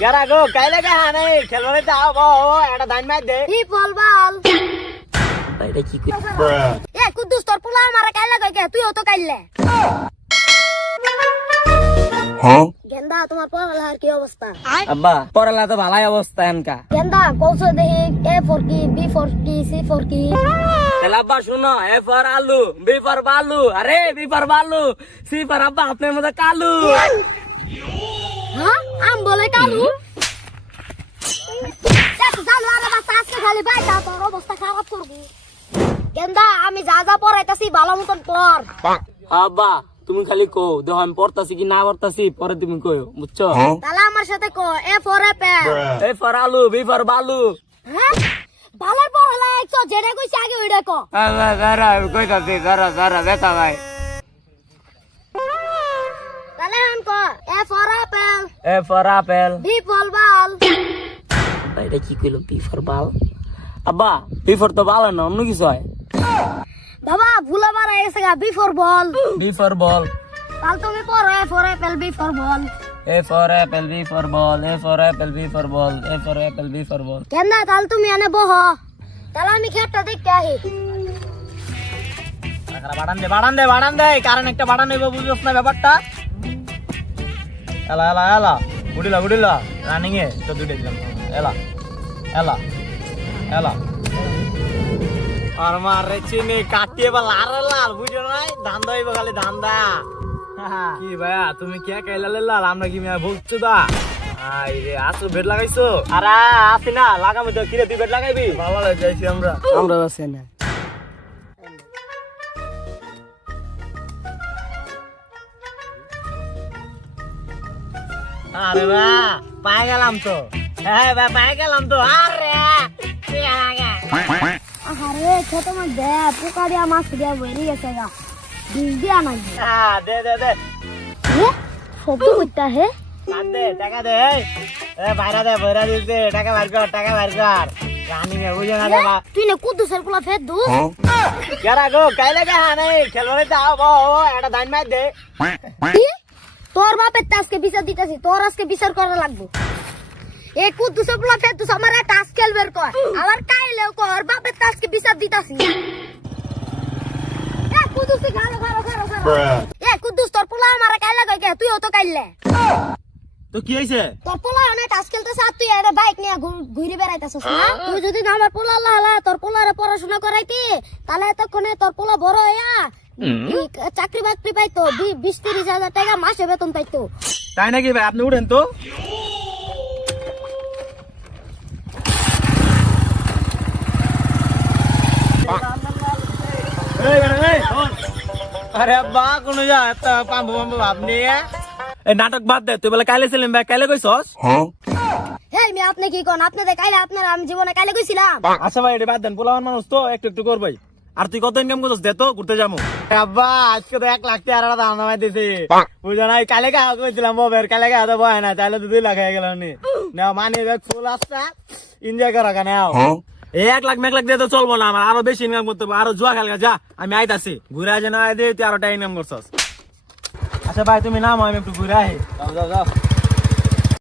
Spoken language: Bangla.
কেরা গো কাইলে কা হানে খেলরে যাও বো এটা দান মার দে ই বল বল এটা কি কই এ কুদ্দুস তোর পোলা আমারে কাইলা কই কে তুইও তো কাইলে হ্যাঁ গেন্দা তোমার পড়ালেখার কি অবস্থা? আব্বা পড়ালা তো ভালাই অবস্থা এনকা গেন্দা কৌশল দেখি এ ফর কি বি ফর কি সি ফর কি তাহলে আব্বা শুনো এ ফর আলু বি ফর বালু আরে বি ফর বালু সি ফর আব্বা আপনার মতো কালু হ্যাঁ আম বলে কালু দেখ জানো আরে বাচ্চা আজকে খালি বাইটা তোর অবস্থা খারাপ করবি গেন্দা আমি যা যা পড়াইতাছি ভালো মতন পড় আব্বা তুমি খালি কো দেখো আমি পড়তাছি কি না পড়তাছি পরে তুমি কইও বুঝছো তাহলে আমার সাথে কো A for apple A for aloo B for বালু হ্যাঁ ভালোর পড়ালা একশো যেটা কইছি আগে ওইটা কো গারা কইতাছি গারা বেটা ভাই তাহলে হান কো A for apple A for apple B for ball এটা কি কইলো বি ফর বাল আব্বা বি ফর তো বাল না অন্য কিছু হয় বাবা ভুলা মারা গেছে গা B for ball B for ball তাহলে তুমি পড়ো A for apple B for ball A for apple, B for ball, A for apple, B for ball, A for apple, B for ball. কেন তাহলে তুমি এনে বহ তাহলে আমি খেটটা দেখতে আহি বাড়ান দে কারণ একটা বাড়ান নেব বুঝছস না ব্যাপারটা এলা গুডিলা রানিং এ তো দুইটা দিলাম এলা আর মারে চিনি কাটিয়ে বা লাল বুঝছো না ধান্দা হইব খালি ধান্দা কি ভাইয়া তুমি কে কাইলা লাল আমরা কি মিয়া বলছো দা আই রে আসো বেড লাগাইছো আরে আসি না লাগামু তো কিরে তুই বেড লাগাইবি ভালো যাইছি আমরা আছি না আরে বা পাই গেলাম তো হ্যাঁ ভাই পাই গেলাম তো আরে আরে ছোট মাছ দে পোকা দিয়া মাছ দিয়া বেরিয়ে গেছে গা বিষ দিয়া নাই হ্যাঁ দে শব্দ করতে হে দে টাকা দে এ বাইরা দে বইরা দিতে টাকা বার কর রানিং এ বুঝে না দে তুই না কুদ্দুসের পোলা ফেদ দু কেরা গো কাইলে কা হানে খেলরে যাও বো এটা দান মার দে তোর বাপের আজকে বিচার দিতেছি তোর আজকে বিচার করা লাগবে এ কুদ্দুসের পোলা ফেদ দু আমার টাস্ক খেলবের কর আবার কাইলেও কর বাপের আজকে বিচার দিতেছি এ কুদ্দুস গালো এ কুদ্দুস তোর পোলা আমার কাইলে কই কে তুইও তো কাইলে তো কি হইছে তোর পোলা অনেক টাস্ক খেলতেছ আর তুই একটা বাইক নিয়ে ঘুরে বেড়াইতেছস না তুই যদি না আমার পোলা লালা তোর পোলারে পড়াশোনা করাইতি তাহলে এতক্ষণে তোর পোলা বড় হইয়া চাকরি বাকরি পাইতো 20-30 হাজার টাকা মাসে বেতন পাইতো তাই নাকি ভাই আপনি উঠেন তো আরে আব্বা কোন যা পাম্পু আপনি এই নাটক বাদ দে তুই বলে কাইলে ছিলেন ভাই কাইলে কইছস এই মি আপনি কি কোন আপনাদের কাইলে আপনারা আমি জীবনে কাইলে কইছিলাম আচ্ছা ভাই এটা বাদ দেন পোলাওয়ান মানুষ তো একটু করবাই আর তুই কত ইনকাম করছিস দে তো ঘুরতে যাবো আব্বা আজকে তো 1 লাখ টাকা দাম নামাই দিছি বুঝো না কালে কা কইছিলাম ববের কালে কা তো বয় না তাহলে তো 2 লাখ হয়ে গেল নি নাও মানি ব্যাগ ফুল আসছে এনজয় করো কেন নাও এই 1 লাখ মেক লাখ দিয়ে তো চলবো না আমার আরো বেশি ইনকাম করতে হবে আরো জুয়া খেলগা যা আমি আইতাছি ঘুরে আসে না আই দে তুই আরো টাকা ইনকাম করছস আচ্ছা ভাই তুমি নামো আমি একটু ঘুরে আই যাও